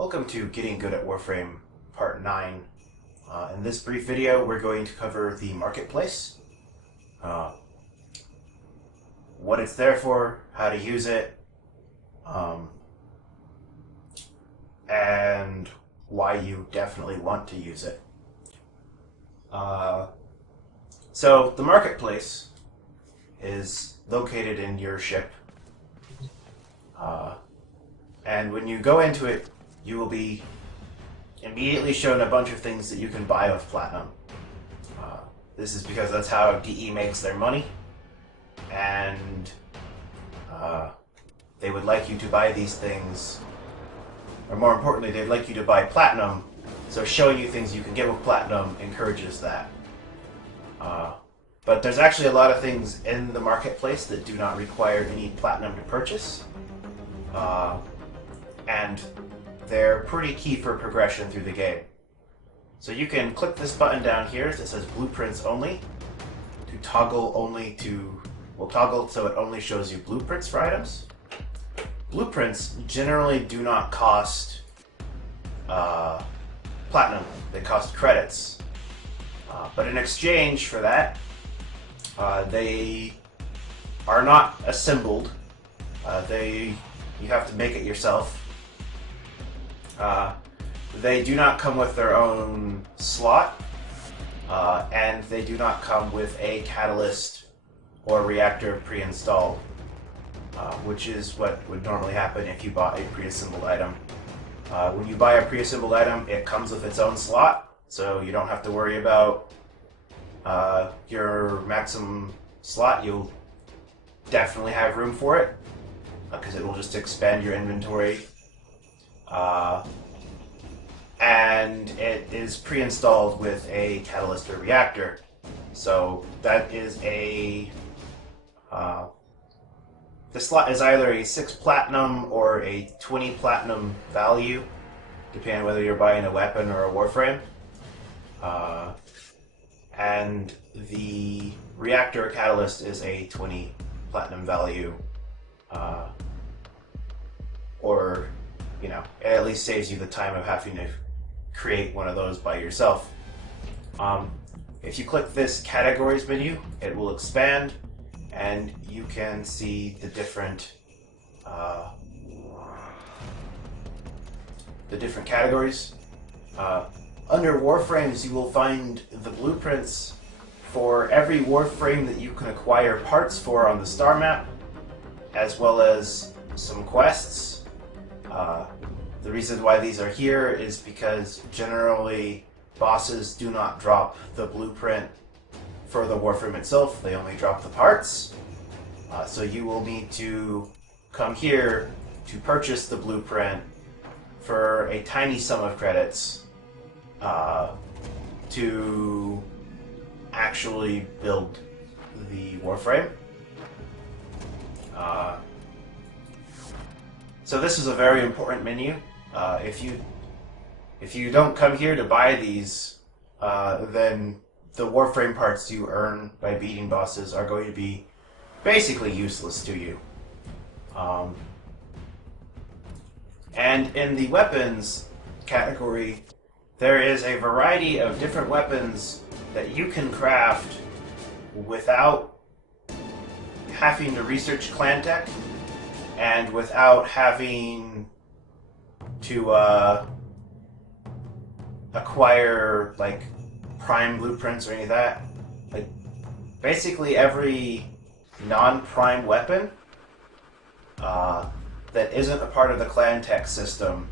Welcome to Getting Good at Warframe Part 9. In this brief video, we're going to cover the marketplace, what it's there for, how to use it, and why you definitely want to use it. So the marketplace is located in your ship, and when you go into it, you will be immediately shown a bunch of things that you can buy with platinum. This is because that's how DE makes their money, and they would like you to buy these things, or more importantly, they'd like you to buy platinum, so showing you things you can get with platinum encourages that. But there's actually a lot of things in the marketplace that do not require any platinum to purchase, and they're pretty key for progression through the game. So you can click this button down here that says Blueprints Only to toggle only to, toggle so it only shows you blueprints for items. Blueprints generally do not cost platinum, they cost credits. But in exchange for that, they are not assembled. You have to make it yourself. They do not come with their own slot, and they do not come with a catalyst or reactor pre-installed, which is what would normally happen if you bought a pre-assembled item. When you buy a pre-assembled item, it comes with its own slot, so you don't have to worry about your maximum slot. You'll definitely have room for it, because it will just expand your inventory. And it is pre-installed with a catalyst or reactor. So that is the slot is either a 6 platinum or a 20 platinum value, depending on whether you're buying a weapon or a Warframe. And the reactor or catalyst is a 20 platinum value, or, you know, it at least saves you the time of having to create one of those by yourself. If you click this categories menu, it will expand, and you can see the different categories. Under Warframes, you will find the blueprints for every Warframe that you can acquire parts for on the star map, as well as some quests. The reason why these are here is because generally bosses do not drop the blueprint for the Warframe itself, they only drop the parts. So you will need to come here to purchase the blueprint for a tiny sum of credits to actually build the Warframe. So this is a very important menu. If you don't come here to buy these, then the Warframe parts you earn by beating bosses are going to be basically useless to you. And in the weapons category, there is a variety of different weapons that you can craft without having to research clan tech and without having to acquire like prime blueprints or any of that. Like, basically every non-prime weapon that isn't a part of the clan tech system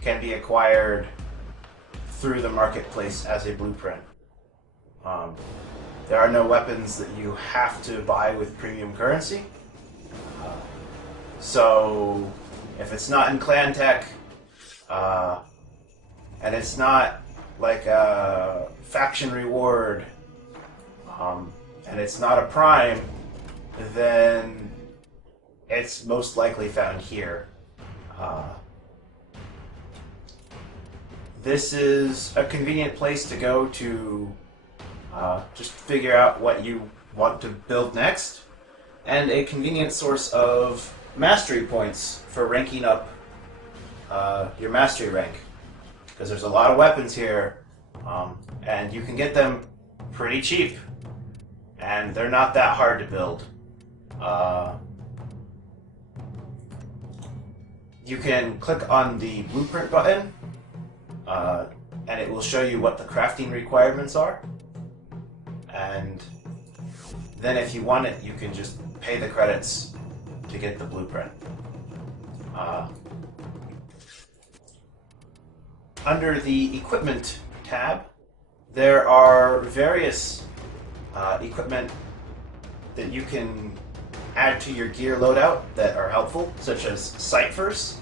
can be acquired through the marketplace as a blueprint. There are no weapons that you have to buy with premium currency. So if it's not in clan tech, and it's not like a faction reward, and it's not a prime, then it's most likely found here. This is a convenient place to go to just figure out what you want to build next, and a convenient source of mastery points for ranking up your mastery rank, because there's a lot of weapons here, and you can get them pretty cheap, and they're not that hard to build. You can click on the blueprint button, and it will show you what the crafting requirements are. And then if you want it, you can just pay the credits to get the blueprint. Under the equipment tab, there are various equipment that you can add to your gear loadout that are helpful, such as ciphers,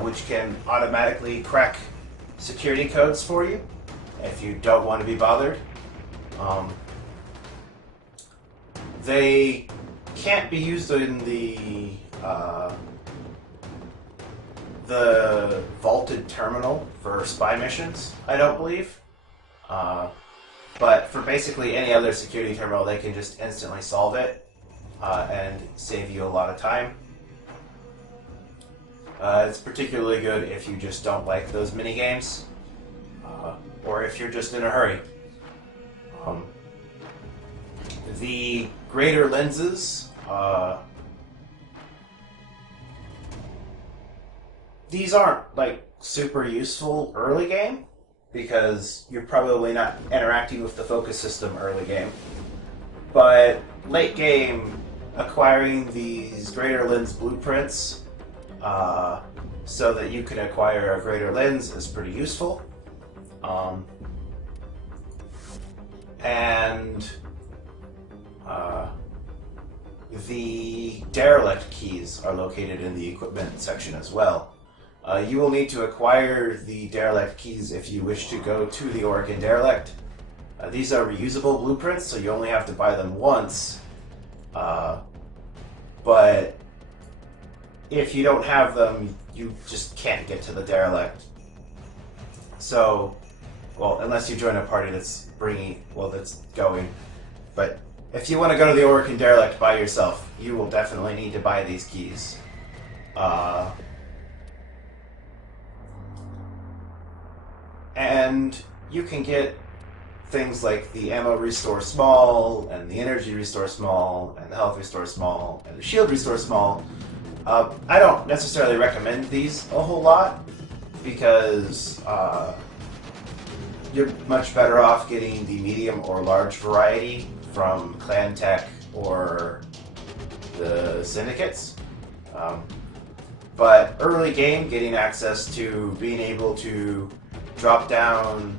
which can automatically crack security codes for you if you don't want to be bothered. They can't be used in the vaulted terminal for spy missions, I don't believe. But for basically any other security terminal, they can just instantly solve it and save you a lot of time. It's particularly good if you just don't like those mini-games, or if you're just in a hurry. The greater lenses, these aren't like super useful early game, because you're probably not interacting with the focus system early game. But late game, acquiring these greater lens blueprints so that you can acquire a greater lens is pretty useful. And the derelict keys are located in the equipment section as well. You will need to acquire the derelict keys if you wish to go to the Oregon derelict. These are reusable blueprints, so you only have to buy them once. But if you don't have them, you just can't get to the derelict. So, well, unless you join a party that's going. But if you want to go to the Oregon derelict by yourself, you will definitely need to buy these keys. And you can get things like the ammo restore small, and the energy restore small, and the health restore small, and the shield restore small. I don't necessarily recommend these a whole lot, because you're much better off getting the medium or large variety from Clan Tech or the syndicates. But early game, getting access to being able to drop down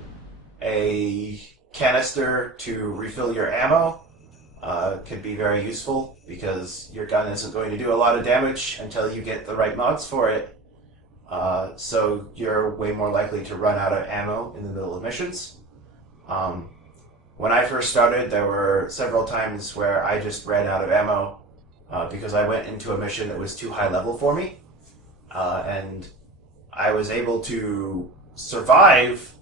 a canister to refill your ammo can be very useful, because your gun isn't going to do a lot of damage until you get the right mods for it. So you're way more likely to run out of ammo in the middle of missions. When I first started, there were several times where I just ran out of ammo because I went into a mission that was too high level for me. And I was able to survive,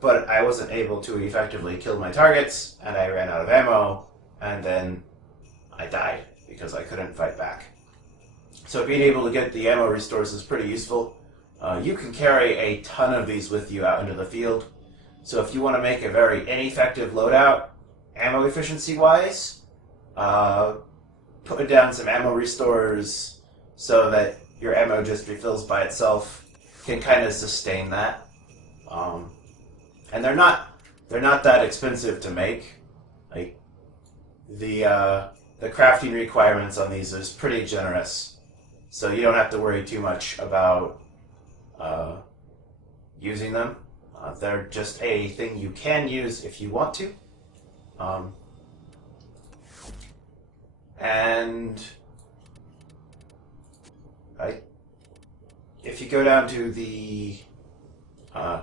but I wasn't able to effectively kill my targets, and I ran out of ammo, and then I died because I couldn't fight back. So being able to get the ammo restores is pretty useful. You can carry a ton of these with you out into the field. So if you want to make a very ineffective loadout, ammo efficiency-wise, put down some ammo restores so that your ammo just refills by itself can kind of sustain that. And they're not that expensive to make. Like the crafting requirements on these is pretty generous, so you don't have to worry too much about using them. They're just a thing you can use if you want to. And if you go down to the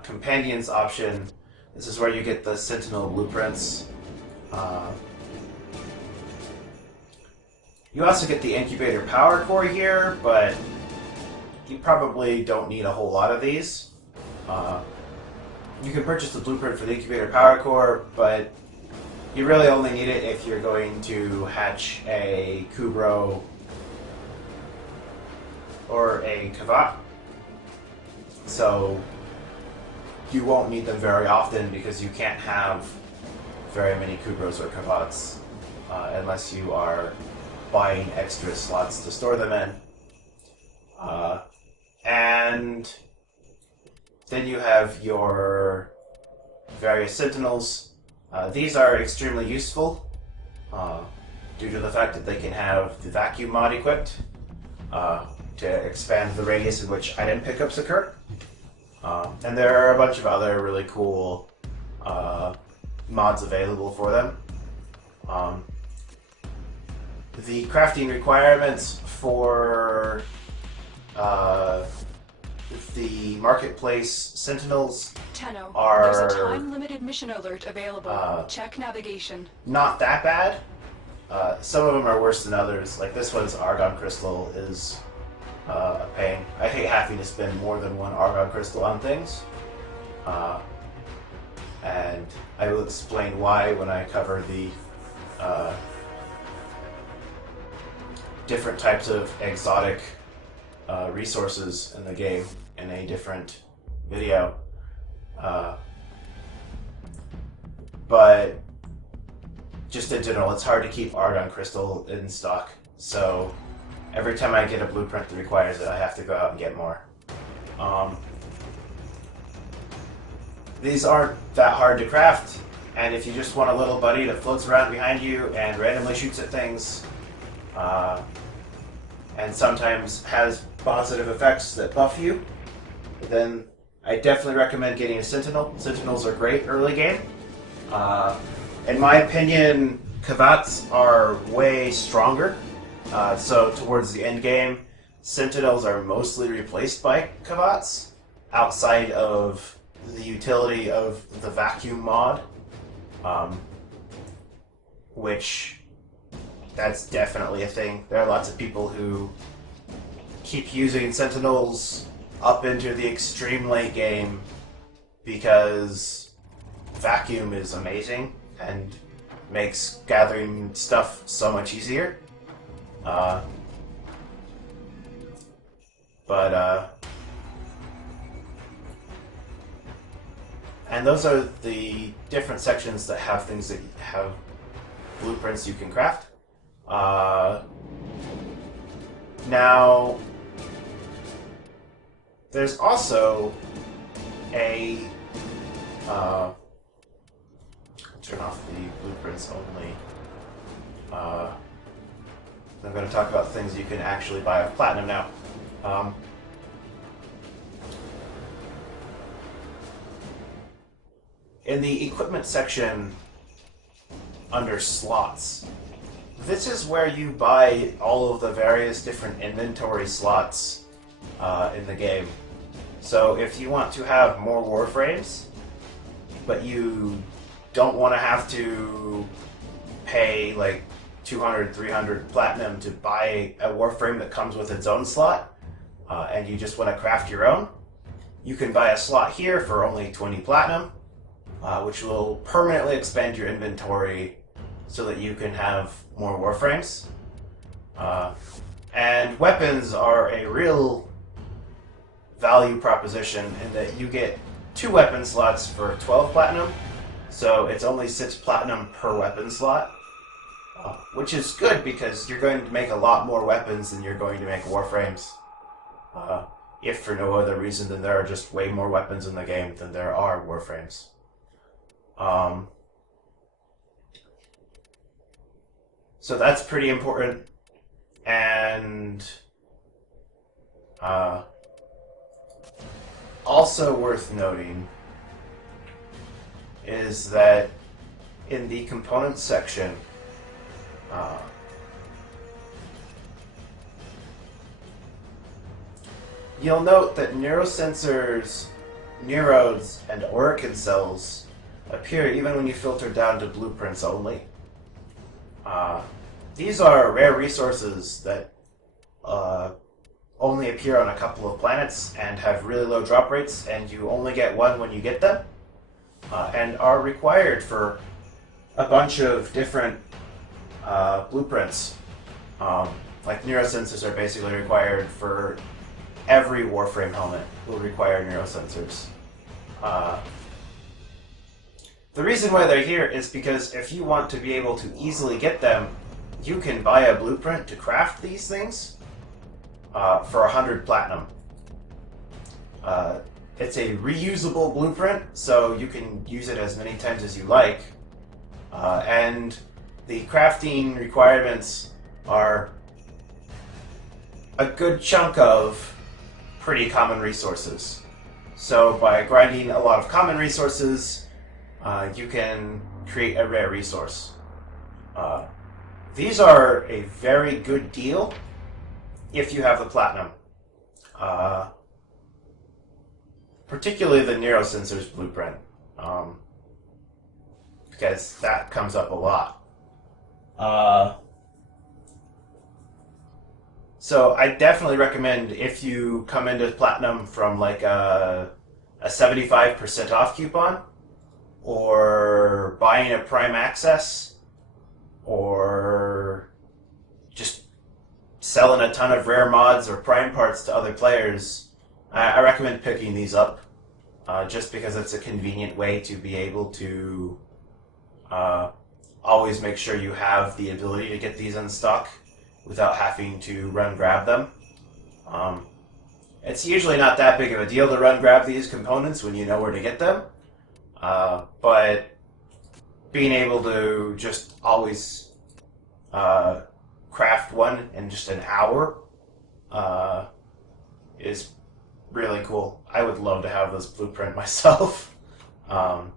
companions option, this is where you get the Sentinel blueprints. You also get the incubator power core here, but you probably don't need a whole lot of these. You can purchase the blueprint for the incubator power core, but you really only need it if you're going to hatch a Kubro or a Kavat. So you won't need them very often because you can't have very many Kubros or Kavats unless you are buying extra slots to store them in. And then you have your various Sentinels. These are extremely useful due to the fact that they can have the vacuum mod equipped to expand the radius in which item pickups occur. And there are a bunch of other really cool mods available for them. The crafting requirements for the marketplace Sentinels Tenno, are there's a time-limited mission alert available. Check navigation. Not that bad. Some of them are worse than others. Like this one's Argon Crystal is a pain. I hate having to spend more than one Argon Crystal on things. And I will explain why when I cover the different types of exotic resources in the game in a different video. But just in general, it's hard to keep Argon Crystal in stock. So every time I get a blueprint that requires it, I have to go out and get more. These aren't that hard to craft, and if you just want a little buddy that floats around behind you and randomly shoots at things, and sometimes has positive effects that buff you, then I definitely recommend getting a Sentinel. Sentinels are great early game. In my opinion, Kavats are way stronger. So towards the end game, Sentinels are mostly replaced by Kavats, outside of the utility of the vacuum mod, which that's definitely a thing. There are lots of people who keep using Sentinels up into the extreme late game because vacuum is amazing and makes gathering stuff so much easier. And those are the different sections that have things that have blueprints you can craft. Now, there's also a turn off the blueprints only. I'm going to talk about things you can actually buy with platinum now. In the equipment section under slots, this is where you buy all of the various different inventory slots in the game. So if you want to have more Warframes, but you don't want to have to pay like 200, 300 platinum to buy a Warframe that comes with its own slot, and you just want to craft your own, you can buy a slot here for only 20 platinum, which will permanently expand your inventory so that you can have more Warframes. And weapons are a real value proposition in that you get 2 weapon slots for 12 platinum, so it's only 6 platinum per weapon slot, which is good because you're going to make a lot more weapons than you're going to make Warframes. If for no other reason than there are just way more weapons in the game than there are Warframes. So that's pretty important, and also worth noting is that in the components section, you'll note that neurosensors, neurodes, and Orokin cells appear even when you filter down to blueprints only. These are rare resources that only appear on a couple of planets and have really low drop rates, and you only get one when you get them, and are required for a bunch of different blueprints. Like neurosensors are basically required for every Warframe helmet. Will require neurosensors. The reason why they're here is because if you want to be able to easily get them, you can buy a blueprint to craft these things for 100 platinum. It's a reusable blueprint, so you can use it as many times as you like. And the crafting requirements are a good chunk of pretty common resources. So by grinding a lot of common resources, you can create a rare resource. These are a very good deal if you have the platinum. Particularly the neurosensors blueprint, because that comes up a lot. So I definitely recommend, if you come into platinum from like a 75% off coupon, or buying a Prime Access, or just selling a ton of rare mods or Prime parts to other players, I recommend picking these up, just because it's a convenient way to be able to always make sure you have the ability to get these in stock without having to run grab them. It's usually not that big of a deal to run grab these components when you know where to get them, but being able to just always craft one in just an hour is really cool. I would love to have this blueprint myself. But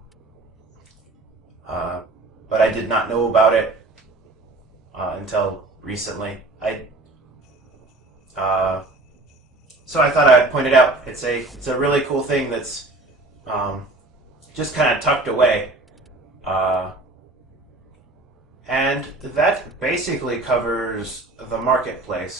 I did not know about it until recently. So I thought I'd point it out. It's a really cool thing that's just kind of tucked away. And that basically covers the marketplace.